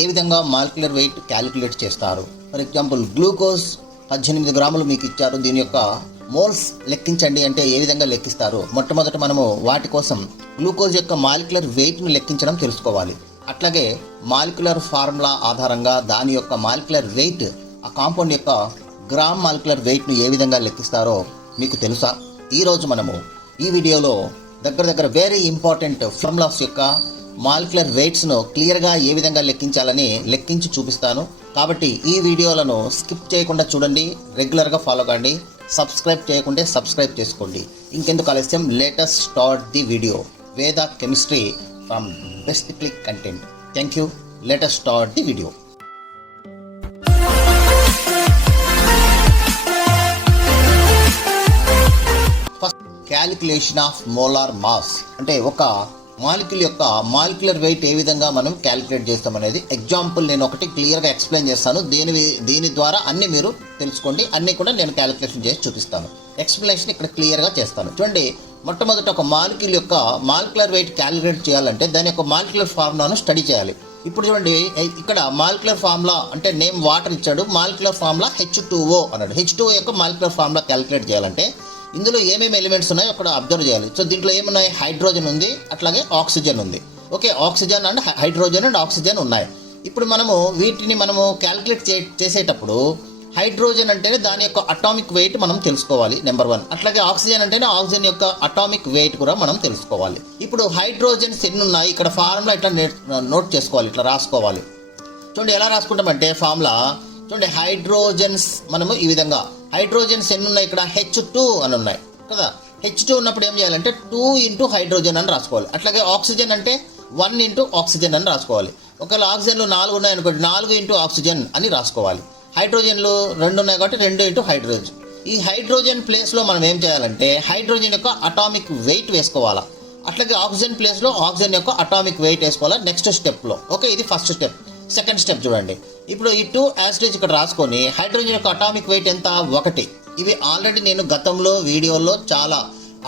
ఏ విధంగా molecular weight calculate చేస్తారు. For example glucose 18 గ్రాములు మీకు ఇచ్చారు, దీని యొక్క మోల్స్ లెక్కించండి అంటే ఏ విధంగా లెక్కిస్తారు. మొట్టమొదట మనము వాటి కోసం గ్లూకోజ్ యొక్క మాలిక్యులర్ వెయిట్ను లెక్కించడం తెలుసుకోవాలి. అట్లాగే మాలిక్యులర్ ఫార్ములా ఆధారంగా దాని యొక్క మాలిక్యులర్ వెయిట్, ఆ కాంపౌండ్ యొక్క గ్రామ్ మాలిక్యులర్ వెయిట్ను ఏ విధంగా లెక్కిస్తారో మీకు తెలుసా? ఈరోజు మనము ఈ వీడియోలో దగ్గర వెరీ ఇంపార్టెంట్ ఫార్ములాస్ యొక్క మాలిక్యులర్ వెయిట్స్ను క్లియర్గా ఏ విధంగా లెక్కించాలని లెక్కించి చూపిస్తాను. కాబట్టి ఈ వీడియోలను స్కిప్ చేయకుండా చూడండి, రెగ్యులర్గా ఫాలో కండి. సబ్స్క్రైబ్ చేయకుంటే సబ్స్క్రైబ్ చేసుకోండి. ఇంకెందుకు ఆలస్యం, లేటెస్ట్ స్టార్ట్ ది వీడియో. వేద chemistry from best click content. Thank you. Latest start the video. First calculation of molar mass అంటే ఒక మాలిక్యూల్ యొక్క మాలిక్యులర్ వెయిట్ ఏ విధంగా మనం క్యాలిక్యులేట్ చేస్తాం అనేది ఎగ్జాంపుల్ నేను ఒకటి క్లియర్గా ఎక్స్ప్లెయిన్ చేస్తాను. దీని ద్వారా అన్ని మీరు తెలుసుకోండి. అన్నీ కూడా నేను క్యాలిక్యులేషన్ చేసి చూపిస్తాను. ఎక్స్ప్లెనేషన్ ఇక్కడ క్లియర్గా చేస్తాను. చూడండి, మొట్టమొదట ఒక మాలిక్యూల్ యొక్క మాలిక్యులర్ వెయిట్ క్యాలిక్యులేట్ చేయాలంటే దాని యొక్క మాలిక్యులర్ ఫార్ములాను స్టడీ చేయాలి. ఇప్పుడు చూడండి, ఇక్కడ మాలిక్యులర్ ఫార్ములా అంటే నేమ్ వాటర్ ఇచ్చాడు, మాలిక్యులర్ ఫార్ములా H2O అన్నాడు. H2O యొక్క మాలిక్యులర్ ఫార్ములా క్యాలిక్యులేట్ చేయాలంటే ఇందులో ఏమేమి ఎలిమెంట్స్ ఉన్నాయో అక్కడ అబ్జర్వ్ చేయాలి. సో దీంట్లో ఏమున్నాయి, హైడ్రోజన్ ఉంది, అట్లాగే ఆక్సిజన్ ఉంది. Okay, oxygen and hydrogen and oxygen ఉన్నాయి. ఇప్పుడు మనము వీటిని క్యాలిక్యులేట్ చేసేటప్పుడు హైడ్రోజన్ అంటేనే దాని యొక్క అటామిక్ వెయిట్ మనం తెలుసుకోవాలి, నెంబర్ 1. అట్లాగే ఆక్సిజన్ అంటేనే ఆక్సిజన్ యొక్క అటామిక్ వెయిట్ కూడా మనం తెలుసుకోవాలి. ఇప్పుడు హైడ్రోజన్స్ ఎన్ని ఉన్నాయి, ఇక్కడ ఫార్ములా ఇట్లా నోట్ చేసుకోవాలి, ఇట్లా రాసుకోవాలి. చూడండి ఎలా రాసుకుంటామంటే ఫార్ములా చూడండి, హైడ్రోజన్స్ మనము ఈ విధంగా హైడ్రోజన్స్ ఎన్ని ఉన్నాయి, ఇక్కడ H2 అని ఉన్నాయి కదా. H2 ఉన్నప్పుడు ఏం చేయాలంటే 2 ఇంటూ హైడ్రోజన్ అని రాసుకోవాలి. అట్లాగే ఆక్సిజన్ అంటే 1 ఇంటూ ఆక్సిజన్ అని రాసుకోవాలి. ఒకవేళ ఆక్సిజన్లు 4 ఉన్నాయి అనుకోండి, 4 ఇంటూ ఆక్సిజన్ అని రాసుకోవాలి. హైడ్రోజన్లు 2 ఉన్నాయి కాబట్టి 2 ఇంటూ హైడ్రోజన్. ఈ హైడ్రోజన్ ప్లేస్లో మనం ఏం చేయాలంటే హైడ్రోజన్ యొక్క అటామిక్ వెయిట్ వేసుకోవాలా. అట్లాగే ఆక్సిజన్ ప్లేస్లో ఆక్సిజన్ యొక్క అటామిక్ వెయిట్ వేసుకోవాలా నెక్స్ట్ స్టెప్లో. ఓకే, ఇది ఫస్ట్ స్టెప్. సెకండ్ స్టెప్ చూడండి, ఇప్పుడు ఈ 2 యాసిడ్స్ ఇక్కడ రాసుకొని హైడ్రోజన్ యొక్క అటామిక్ వెయిట్ ఎంత, 1. ఇవి ఆల్రెడీ నేను గతంలో వీడియోలో చాలా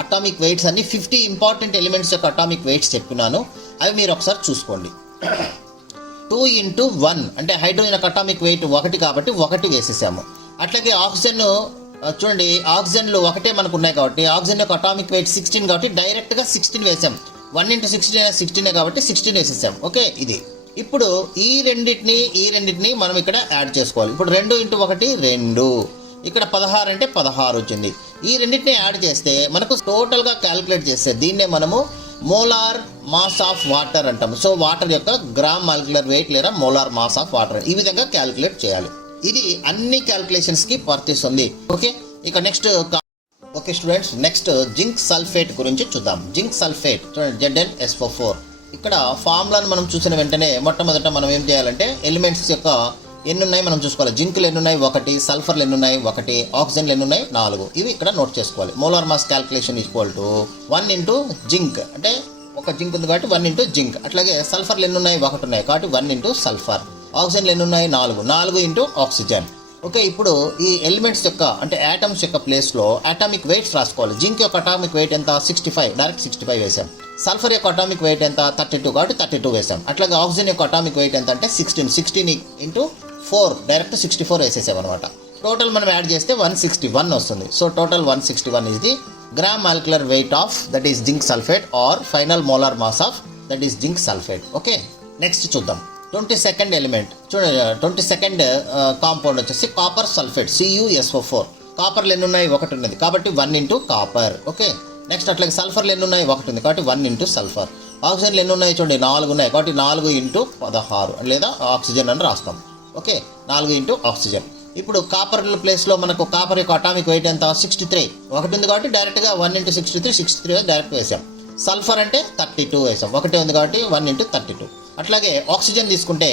అటామిక్ వెయిట్స్ అన్ని 50 ఇంపార్టెంట్ ఎలిమెంట్స్ యొక్క అటామిక్ వెయిట్స్ చెప్పినాను. అవి మీరు ఒకసారి చూసుకోండి. 2 ఇంటూ 1 అంటే హైడ్రోజన్ యొక్క అటామిక్ వెయిట్ 1 కాబట్టి 1 వేసేసాము. అట్లాగే ఆక్సిజన్ చూడండి, ఆక్సిజన్లు 1 మనకు ఉన్నాయి కాబట్టి ఆక్సిజన్ యొక్క అటామిక్ వెయిట్ 16 కాబట్టి డైరెక్ట్గా 16 వేసాం. 1 ఇంటూ 16 కాబట్టి 16 వేసేసాం. ఓకే, ఇది. ఇప్పుడు ఈ రెండింటిని మనం ఇక్కడ యాడ్ చేసుకోవాలి. ఇప్పుడు 2 ఇంటూ 1 2, ఇక్కడ 16 అంటే 16 వచ్చింది. ఈ రెండింటిని యాడ్ చేస్తే మనకు టోటల్గా క్యాలిక్యులేట్ చేస్తే దీన్నే మనము మోలార్ మాస్ ఆఫ్ వాటర్ అంటాము. సో వాటర్ యొక్క గ్రామ్ మాలిక్యులర్ వెయిట్ లేదా మోలార్ మాస్ ఆఫ్ వాటర్ ఈ విధంగా క్యాలిక్యులేట్ చేయాలి. ఇది అన్ని క్యాలిక్యులేషన్స్కి వర్తిస్తుంది. ఓకే, ఇక next. Okay students, next zinc sulphate గురించి చూద్దాం. జింక్ సల్ఫేట్ చూడండి, ZnSO4. ఇక్కడ ఫార్ములాను మనం చూసిన వెంటనే మొట్టమొదట మనం ఏం చేయాలంటే ఎలిమెంట్స్ యొక్క ఎన్ని ఉన్నాయి మనం చూసుకోవాలి. జింక్లు ఎన్ని ఉన్నాయి, 1. సల్ఫర్లు ఎన్ని ఉన్నాయి, 1. ఆక్సిజన్లు ఎన్ని ఉన్నాయి, 4. ఇవి ఇక్కడ నోట్ చేసుకోవాలి. Molar mass calculation equal to 1 into zinc అంటే ఒక జింక్ ఉంది కాబట్టి 1 ఇంటూ జింక్. అట్లాగే సల్ఫర్లు ఎన్ని ఉన్నాయి, 1 ఉన్నాయి కాబట్టి 1 ఇంటూ సల్ఫర్. ఆక్సిజన్లు ఎన్ని ఉన్నాయి, 4 ఇంటూ ఆక్సిజన్. ఓకే, ఇప్పుడు ఈ ఎలిమెంట్స్ యొక్క అంటే యాటమ్స్ యొక్క ప్లేస్లో అటామిక్ వెయిట్స్ రాసుకోవాలి. జింక్ యొక్క అటామిక్ వెయిట్ ఎంత, 65, డైరెక్ట్ 65 వేసాం. సల్ఫర్ యొక్క అటామిక్ వెయిట్ ఎంత, 32 కాబట్టి 32 వేసాం. అట్లాగే ఆక్సిజన్ యొక్క అటామిక్ వెయిట్ ఎంత అంటే 16 ఇంటూ 4 డైరెక్ట్ 64 వేసేసాం అనమాట. టోటల్ మనం యాడ్ చేస్తే 161 వస్తుంది. So total 161 is the gram molecular weight of that is zinc sulphate or final molar mass of that is zinc sulphate. Okay, next చూద్దాం. 22nd ఎలిమెంట్ చూడండి, 22nd compound వచ్చేసి copper sulphate CuSO4. కాపర్లు ఎన్ని ఉన్నాయి, 1 ఉన్నది కాబట్టి 1 ఇంటూ కాపర్. ఓకే, నెక్స్ట్ అట్లాగే సల్ఫర్లు ఎన్ని ఉన్నాయి, 1 ఉంది కాబట్టి 1 ఇంటూ సల్ఫర్. ఆక్సిజన్లు ఎన్ని ఉన్నాయి చూడండి, 4 ఉన్నాయి కాబట్టి 4 ఇంటూ 16 లేదా ఆక్సిజన్ అని రాస్తాం. Okay, 4 into oxygen. ఇప్పుడు కాపర్ ప్లేస్లో మనకు కాపర్ యొక్క అటామిక్ వెయిట్ ఎంత, 63. 1 ఉంది కాబట్టి డైరెక్ట్గా 1 ఇంటూ 63 డైరెక్ట్ వేసాం. సల్ఫర్ అంటే 32 వేసాం. 1 ఉంది కాబట్టి 1 ఇంటూ 32. అట్లాగే ఆక్సిజన్ తీసుకుంటే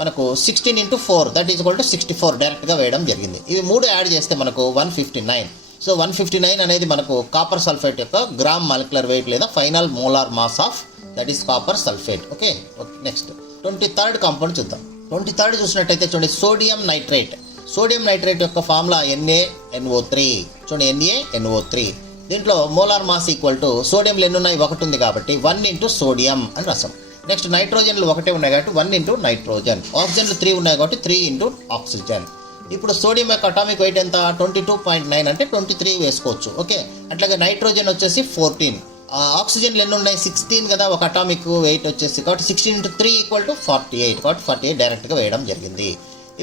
మనకు 16 into 4 that is equal to 64 డైరెక్ట్గా వేయడం జరిగింది. ఇవి 3 యాడ్ చేస్తే మనకు 159. సో 159 అనేది మనకు కాపర్ సల్ఫేట్ యొక్క గ్రామ్ మాలిక్యులర్ వెయిట్ లేదా final molar mass of that is copper sulphate. Okay, next 23rd compound చూద్దాం. 23rd చూసినట్టయితే చూడండి, సోడియం నైట్రేట్. సోడియం నైట్రేట్ యొక్క ఫార్ములా NaNO3. చూడండి, NaNO3. దీంట్లో మోలార్ మాస్ ఈక్వల్ టు సోడియంలు ఎన్ని ఉన్నాయి, 1 ఉంది కాబట్టి 1 ఇంటూ సోడియం అని రాసాం. నెక్స్ట్ నైట్రోజన్లు ఒకటే ఉన్నాయి కాబట్టి 1 ఇంటూ నైట్రోజన్. ఆక్సిజన్లు 3 ఉన్నాయి కాబట్టి 3 ఇంటూ ఆక్సిజన్. ఇప్పుడు సోడియం యొక్క అటామిక్ వెయిట్ ఎంత 22.9 అంటే 23 వేసుకోవచ్చు. ఓకే, అట్లాగే నైట్రోజన్ వచ్చేసి 14. ఆక్సిజన్లు ఎన్ని ఉన్నాయి 16 కదా ఒక అటామిక్ వెయిట్ వచ్చేసి, కాబట్టి 16 ఇంటూ 3 ఈక్వల్ టు 48, కాబట్టి 48 డైరెక్ట్గా వేయడం జరిగింది.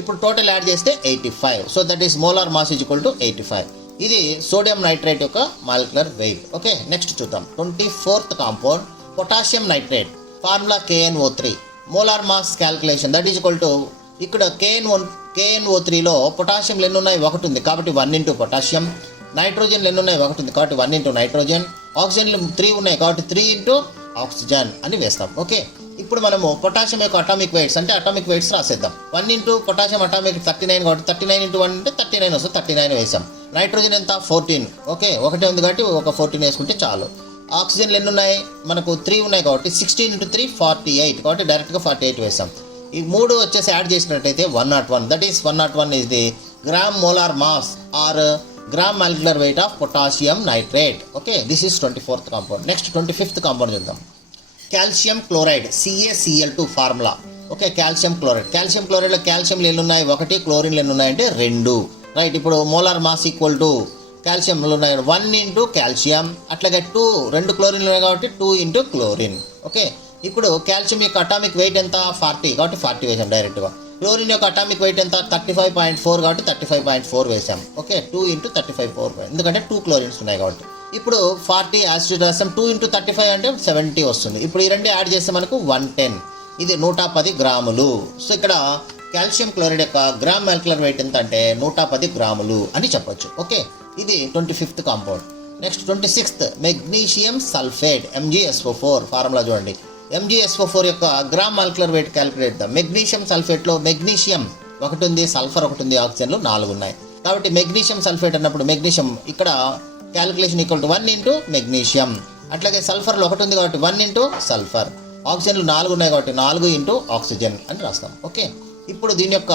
ఇప్పుడు టోటల్ యాడ్ చేస్తే 85. So that is molar mass is equal to 85. ఇది సోడియం నైట్రేట్ యొక్క మాలిక్యులర్ వెయిట్. ఓకే, నెక్స్ట్ చూద్దాం 24th compound potassium nitrate. Formula KNO3. Molar mass calculation that is equal to ఇక్కడ KNO3లో పొటాషియంలు ఎన్ని ఉన్నాయి 1 ఉంది కాబట్టి 1 ఇంటూ పొటాషియం. నైట్రోజన్లు ఎన్ని ఉన్నాయి 1 ఉంది కాబట్టి 1 ఇంటూ నైట్రోజన్. ఆక్సిజన్లు 3 ఉన్నాయి కాబట్టి 3 ఇంటూ ఆక్సిజన్ అని వేస్తాం. ఓకే, ఇప్పుడు మనము పొటాషియం యొక్క అటామిక్ వెయిట్స్ అంటే అటామిక్ వెయిట్స్ రాసేద్దాం. 1 ఇంటూ పొటాషియం అటామిక్ 39 కాబట్టి 39 ఇంటూ 1 అంటే 39 వస్తుంది, 39 వేసాం. నైట్రోజన్ ఎంత 14. ఓకే, ఒకటే ఉంది కాబట్టి ఒక 14 వేసుకుంటే చాలు. ఆక్సిజన్లు ఎన్ని ఉన్నాయి మనకు 3 ఉన్నాయి కాబట్టి 16 ఇంటూ 3 48, కాబట్టి డైరెక్ట్గా 48 వేసాం. ఈ 3 వచ్చేసి యాడ్ చేసినట్టయితే 101. That is 101 is the gram molar mass or gram molecular weight of potassium nitrate. Okay, this is 24th compound. Next 25th compound చూద్దాం. Calcium chloride CaCl2 formula. Okay, calcium chloride. Calcium క్లోరైడ్లో కాల్షియంలు ఎన్ని ఉన్నాయి 1, క్లోరిన్లు ఎన్ని ఉన్నాయంటే 2. Right, ఇప్పుడు molar mass equal to కాల్షియంలు ఉన్నాయి 1 ఇంటూ కాల్షియం, అట్లాగే 2 క్లోరిన్లు ఉన్నాయి కాబట్టి 2 ఇంటూ క్లోరిన్. ఓకే, ఇప్పుడు కాల్షియం యొక్క అటామిక్ వెయిట్ ఎంత 40 కాబట్టి 40 వేసాం డైరెక్ట్గా. క్లోరిన్ యొక్క అటామిక్ వెయిట్ ఎంత 35.4 కాబట్టి 35.4 వేసాం. ఓకే, 2 ఇంటూ 35.4 ఎందుకంటే 2 క్లోరిన్స్ ఉన్నాయి కాబట్టి. ఇప్పుడు 40 యాసిడ్ రాస్తాం. 2 ఇంటూ 35 అంటే 70 వస్తుంది. ఇప్పుడు ఈ రెండు యాడ్ చేస్తే మనకు 110, ఇది 110 గ్రాములు. సో ఇక్కడ కాల్షియం క్లోరైడ్ యొక్క గ్రామ్ మాలిక్యులర్ వెయిట్ ఎంత అంటే 110 గ్రాములు అని చెప్పొచ్చు. ఓకే, ఇది 25th compound. Next 26th magnesium sulphate MgSO4 formula చూడండి. MgSO4 యొక్క గ్రామ్ మాలిక్యులర్ వెయిట్ క్యాలిక్యులేట్ చేద్దాం. మెగ్నీషియం సల్ఫేట్లో మెగ్నీషియం 1 ఉంది, సల్ఫర్ 1 ఉంది, ఆక్సిజన్లు 4 ఉన్నాయి. కాబట్టి మెగ్నీషియం సల్ఫేట్ అన్నప్పుడు మెగ్నీషియం ఇక్కడ calculation equal to 1 into magnesium. అట్లాగే సల్ఫర్లో 1 ఉంది కాబట్టి 1 ఇంటూ సల్ఫర్. ఆక్సిజన్లు 4 ఉన్నాయి కాబట్టి 4 ఇంటూ ఆక్సిజన్ అని రాస్తాం. ఓకే, ఇప్పుడు దీని యొక్క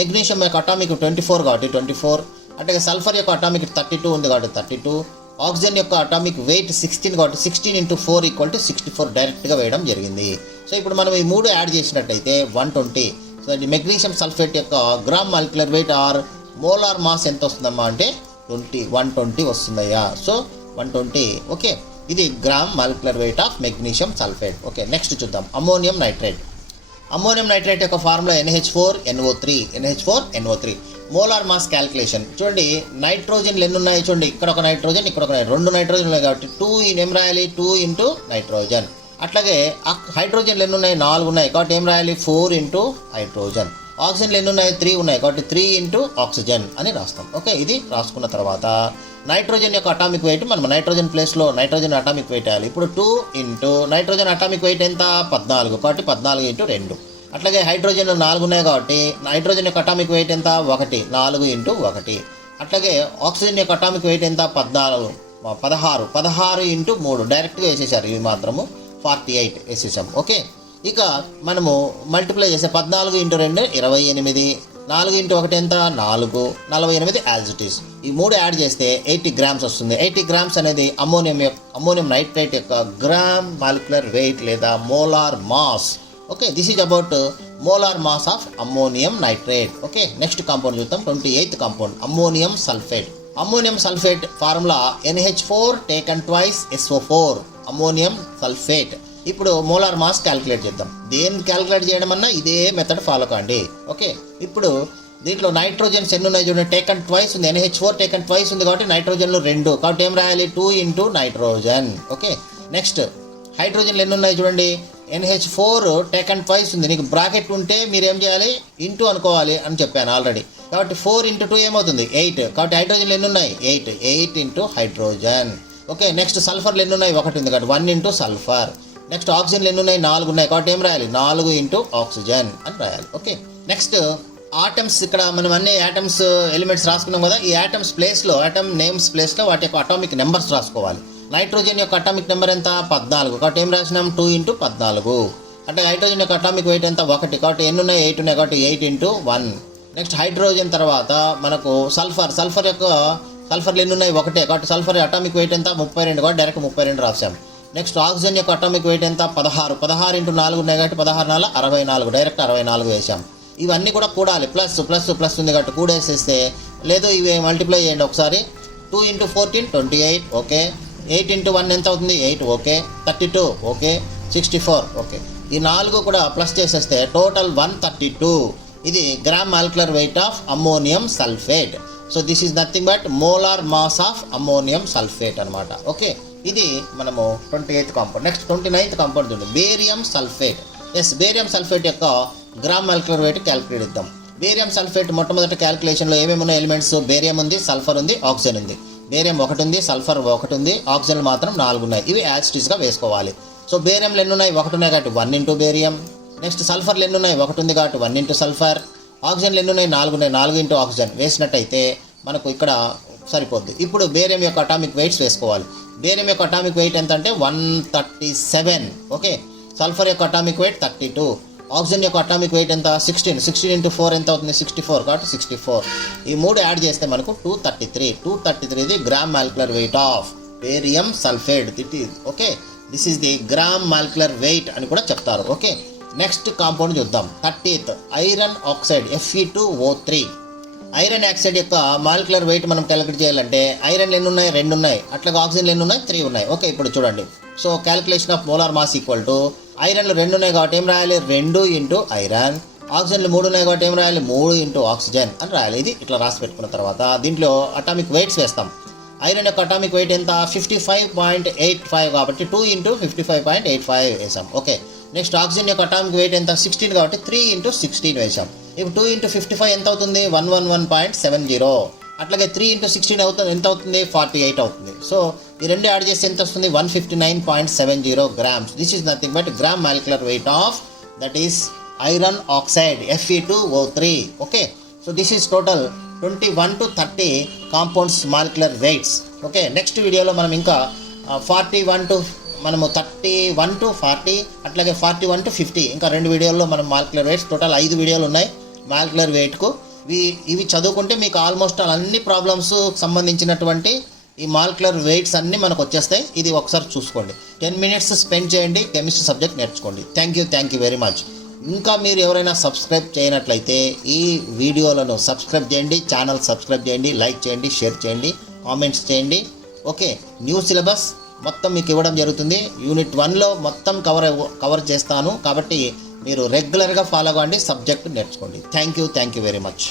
మెగ్నీషియం యొక్క అటామిక్ 24 కాబట్టి 24, అట్లాగే సల్ఫర్ యొక్క అటామిక్ 32 ఉంది కాబట్టి 32, ఆక్సిజన్ యొక్క అటామిక్ వెయిట్ 16 కాబట్టి 16 ఇంటూ 4 ఈక్వల్ టు 64 డైరెక్ట్గా వేయడం జరిగింది. సో ఇప్పుడు మనం ఈ 3 యాడ్ చేసినట్టయితే 120. సో ఇది మెగ్నీషియం సల్ఫేట్ యొక్క gram molecular weight or molar mass ఎంత వస్తుందమ్మా అంటే 120 వస్తుందయ్యా. సో 120. ఓకే, ఇది gram molecular weight of magnesium sulphate. Okay, next చూద్దాం అమ్మోనియం నైట్రేట్. అమ్మోనియం నైట్రేట్ యొక్క formula NH4NO3. Molar mass calculation చూడండి. నైట్రోజన్లు ఎన్ని ఉన్నాయి చూడండి, ఇక్కడ ఒక నైట్రోజన్, ఇక్కడ ఒక 2 నైట్రోజన్ ఉన్నాయి కాబట్టి 2 ఏం రాయాలి 2 ఇంటూ నైట్రోజన్. అట్లాగే హైడ్రోజన్లు ఎన్ని ఉన్నాయి 4 ఉన్నాయి కాబట్టి ఏం రాయాలి 4 ఇంటూ హైడ్రోజన్. ఆక్సిజన్లు ఎన్ని ఉన్నాయి 3 ఉన్నాయి కాబట్టి 3 ఇంటూ ఆక్సిజన్ అని రాస్తాం. ఓకే, ఇది రాసుకున్న తర్వాత నైట్రోజన్ యొక్క అటామిక్ వెయిట్ మనం నైట్రోజన్ ప్లేస్లో నైట్రోజన్ అటామిక్ వెయిట్ వేయాలి. ఇప్పుడు 2 ఇంటూ నైట్రోజన్ అటామిక్ వెయిట్ ఎంత 14 కాబట్టి 14 ఇంటూ 2. అట్లాగే హైడ్రోజన్ 4 ఉన్నాయి కాబట్టి నైట్రోజన్ యొక్క అటామిక్ వెయిట్ ఎంత 1, 4 ఇంటూ 1. అట్లాగే ఆక్సిజన్ యొక్క అటామిక్ వెయిట్ ఎంత 16 ఇంటూ 3 డైరెక్ట్గా వేసేసారు. ఇవి మాత్రము 48 వేసేసాం. ఓకే, ఇక మనము మల్టిప్లై చేస్తే 14 ఇంటూ 2 28, 4 ఇంటూ 1 ఎంత 4, 48 యాజ్ ఇట్ ఈస్. ఈ 3 యాడ్ చేస్తే 80 గ్రామ్స్ వస్తుంది. 80 గ్రామ్స్ అనేది అమ్మోనియం నైట్రేట్ యొక్క గ్రామ్ మాలిక్యులర్ వెయిట్ లేదా molar mass. Okay, this is about molar mass of ammonium nitrate. Okay, next compound చూద్దాం 28th compound ammonium sulphate. Ammonium sulphate formula NH4 taken twice SO4 ammonium sulphate. ఇప్పుడు molar mass calculate చేద్దాం. దేన్ని calculate చేయడం అన్నా ఇదే method follow కాండి. Okay, ఇప్పుడు దీంట్లో నైట్రోజన్స్ ఎన్ని ఉన్నాయి చూడండి, టేకన్ ట్వైస్ ఉంది. NH4 టేకన్ ట్వైస్ ఉంది కాబట్టి నైట్రోజన్లు 2 కాబట్టి ఏం రాయాలి 2 ఇంటూ నైట్రోజన్. ఓకే, నెక్స్ట్ హైడ్రోజన్లు ఎన్ని ఉన్నాయి చూడండి, NH4 టేకన్ ట్వైస్ ఉంది. నీకు బ్రాకెట్ ఉంటే మీరు ఏం చేయాలి ఇంటూ అనుకోవాలి అని చెప్పాను ఆల్రెడీ. కాబట్టి 4 ఇంటూ 2 ఏమవుతుంది 8 కాబట్టి హైడ్రోజన్లు ఎన్ని ఉన్నాయి 8 ఇంటూ హైడ్రోజన్. ఓకే, నెక్స్ట్ సల్ఫర్లు ఎన్ని ఉన్నాయి 1 ఉంది కాబట్టి 1 ఇంటూ సల్ఫర్. నెక్స్ట్ ఆక్సిజన్లు ఎన్ని ఉన్నాయి 4 ఉన్నాయి కాబట్టి ఏం రాయాలి 4 ఇంటూ ఆక్సిజన్ అని రాయాలి. Okay, next atoms. ఇక్కడ మనం అన్ని యాటమ్స్ ఎలిమెంట్స్ రాసుకున్నాం కదా, ఈ యాటమ్స్ ప్లేస్లో యాటమ్ నేమ్స్ ప్లేస్లో వాటి యొక్క అటామిక్ నెంబర్స్ రాసుకోవాలి. నైట్రోజన్ యొక్క అటామిక్ నెంబర్ ఎంత 14 కాబట్టి ఏం రాసినాం 2 ఇంటూ 14. అంటే హైడ్రోజన్ యొక్క అటామిక్ వెయిట్ ఎంత 1 కాబట్టి ఎన్ని ఉన్నాయి 8 ఉన్నాయి కాబట్టి 8 ఇంటూ 1. నెక్స్ట్ హైడ్రోజన్ తర్వాత మనకు సల్ఫర్లు ఎన్ని ఉన్నాయి 1 కాబట్టి సల్ఫర్ అటామిక్ వెయిట్ ఎంత 32 కాబట్టి డైరెక్ట్ 32 రాసాం. నెక్స్ట్ ఆక్సిజన్ యొక్క అటామిక్ వెయిట్ ఎంత 16 16 ఇంటూ 4 ఉన్నాయి కాబట్టి 16 4 64 డైరెక్ట్ 64 వేసాం. ఇవన్నీ కూడా కూడాలి, ప్లస్ ప్లస్ ప్లస్ ఉంది కాబట్టి కూడేసేస్తే, లేదు ఇవి మల్టిప్లై చేయండి ఒకసారి. 2 ఇంటూ 14 28 ఓకే. 8 ఇంటూ 1 ఎంత అవుతుంది 8 ఓకే. 32 ఓకే. 64 ఓకే. ఈ 4 కూడా ప్లస్ చేసేస్తే టోటల్ 132. ఇది gram molecular weight of ammonium sulphate. So this is nothing but molar mass of ammonium sulphate అనమాట. ఓకే, ఇది మనము 28th compound. Next 29th compound ఉంది barium sulphate. Yes, barium sulphate యొక్క gram molecular weight calculate ఇద్దాం. బేరియం సల్ఫేట్ మొట్టమొదటి క్యాలిక్యులేషన్లో ఏమేమి ఉన్న ఎలిమెంట్స్, బేరియం ఉంది, సల్ఫర్ ఉంది, ఆక్సిజన్ ఉంది. బేరియం 1 ఉంది, సల్ఫర్ 1 ఉంది, ఆక్సిజన్ మాత్రం 4 ఉన్నాయి. ఇవి యాజిటీస్గా వేసుకోవాలి. సో బేరియంలు ఎన్ని ఉన్నాయి, 1 ఉన్నాయి కాబట్టి 1 ఇంటూ బేరియం. నెక్స్ట్ సల్ఫర్లు ఎన్ని ఉన్నాయి, 1 ఉంది కాబట్టి 1 ఇంటూ సల్ఫర్. ఆక్సిజన్లు ఎన్ని ఉన్నాయి, 4 ఉన్నాయి, 4 ఇంటూ ఆక్సిజన్ వేసినట్టయితే మనకు ఇక్కడ సరిపోద్ది. ఇప్పుడు బేరియం యొక్క అటామిక్ వెయిట్స్ వేసుకోవాలి. బేరియం యొక్క అటామిక్ వెయిట్ ఎంత అంటే 137 ఓకే. సల్ఫర్ యొక్క అటామిక్ వెయిట్ 32. ఆక్సిజన్ యొక్క అటామిక్ వెయిట్ ఎంత 16 ఇంటూ 4 ఎంత అవుతుంది 64 కాబట్టి 64. ఈ 3 యాడ్ చేస్తే మనకు 233 ఇది gram molecular weight of barium sulphate. Okay, this is the gram molecular wait అని కూడా చెప్తారు. ఓకే, నెక్స్ట్ కాంపౌండ్ చూద్దాం. 30th iron oxide Fe2O3. Iron oxide యొక్క మాలిక్యులర్ వెయిట్ మనం క్యాలిక్యులేట్ చేయాలంటే ఐరన్ ఎన్ని ఉన్నాయి, 2 ఉన్నాయి. అట్లాగే ఆక్సిజన్ ఎన్ని ఉన్నాయి, 3 ఉన్నాయి. ఓకే, ఇప్పుడు చూడండి. So calculation of molar mass equal to ఐరన్లు 2 ఉన్నాయి కాబట్టి ఏం రాయాలి, 2 ఇంటూ ఐరన్. ఆక్సిజన్లు 3 ఉన్నాయి కాబట్టి ఏం రాయాలి, 3 ఇంటూ ఆక్సిజన్ అని రాయాలి. ఇది ఇట్లా రాసి పెట్టుకున్న తర్వాత దీంట్లో అటామిక్ వెయిట్స్ వేస్తాం. ఐరన్ యొక్క అటామిక్ వెయిట్ ఎంత 55.85 కాబట్టి 2 ఇంటూ 55.85 వేసాం. ఓకే, నెక్స్ట్ ఆక్సిజన్ యొక్క అటామిక్ వెయిట్ ఎంత 16 కాబట్టి 3 ఇంటూ 16 వేసాం. ఇప్పుడు 2 ఇంటూ 55 ఎంత అవుతుంది 111.70. అట్లాగే 3 ఇంటూ 16 అవుతుంది ఎంత అవుతుంది 48 అవుతుంది. సో ఈ రెండు యాడ్ చేస్తే ఎంత వస్తుంది 159.70 grams. This is nothing but gram molecular weight of that is iron oxide Fe2O3. Okay, so this is total 21 to 30 compounds molecular weights. Okay, next వీడియోలో మనం ఇంకా 41 to 40 అట్లాగే 41 to 50 ఇంకా 2 వీడియోల్లో మనం మాలిక్యులర్ వెయిట్స్ టోటల్ 5 వీడియోలు ఉన్నాయి మాలిక్యులర్ వెయిట్కు. ఇవి చదువుకుంటే మీకు ఆల్మోస్ట్ అన్ని ప్రాబ్లమ్స్ సంబంధించినటువంటి ఈ మాలిక్యులర్ వెయిట్స్ అన్నీ మనకు వచ్చేస్తాయి. ఇది ఒకసారి చూసుకోండి. 10 minutes స్పెండ్ చేయండి, కెమిస్ట్రీ సబ్జెక్ట్ నేర్చుకోండి. Thank you very much. ఇంకా మీరు ఎవరైనా సబ్స్క్రైబ్ చేయనట్లయితే ఈ వీడియోలను సబ్స్క్రైబ్ చేయండి, ఛానల్ సబ్స్క్రైబ్ చేయండి, లైక్ చేయండి, షేర్ చేయండి, కామెంట్స్ చేయండి. ఓకే, న్యూ సిలబస్ మొత్తం మీకు ఇవ్వడం జరుగుతుంది. యూనిట్ 1లో మొత్తం కవర్ చేస్తాను కాబట్టి మీరు రెగ్యులర్గా ఫాలో అవ్వండి, సబ్జెక్ట్ నేర్చుకోండి. Thank you very much.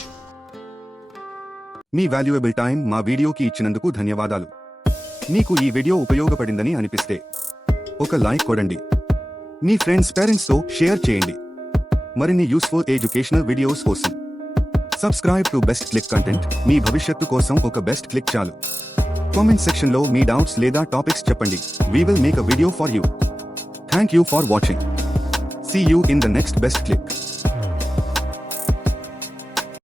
Me valuable time మా వీడియోకి ఇచ్చినందుకు ధన్యవాదాలు. మీకు ఈ వీడియో ఉపయోగపడిందని అనిపిస్తే ఒక లైక్ కొడండి. మీ ఫ్రెండ్స్ పేరెంట్స్తో షేర్ చేయండి. మరిన్ని యూస్ఫుల్ ఎడ్యుకేషనల్ వీడియోస్ కోసం subscribe to best click content. మీ భవిష్యత్తు కోసం ఒక బెస్ట్ క్లిక్ చాలు. కామెంట్ సెక్షన్లో మీ డౌట్స్ లేదా టాపిక్స్ చెప్పండి. We will make a video for you. Thank you for watching. See you in the next best click.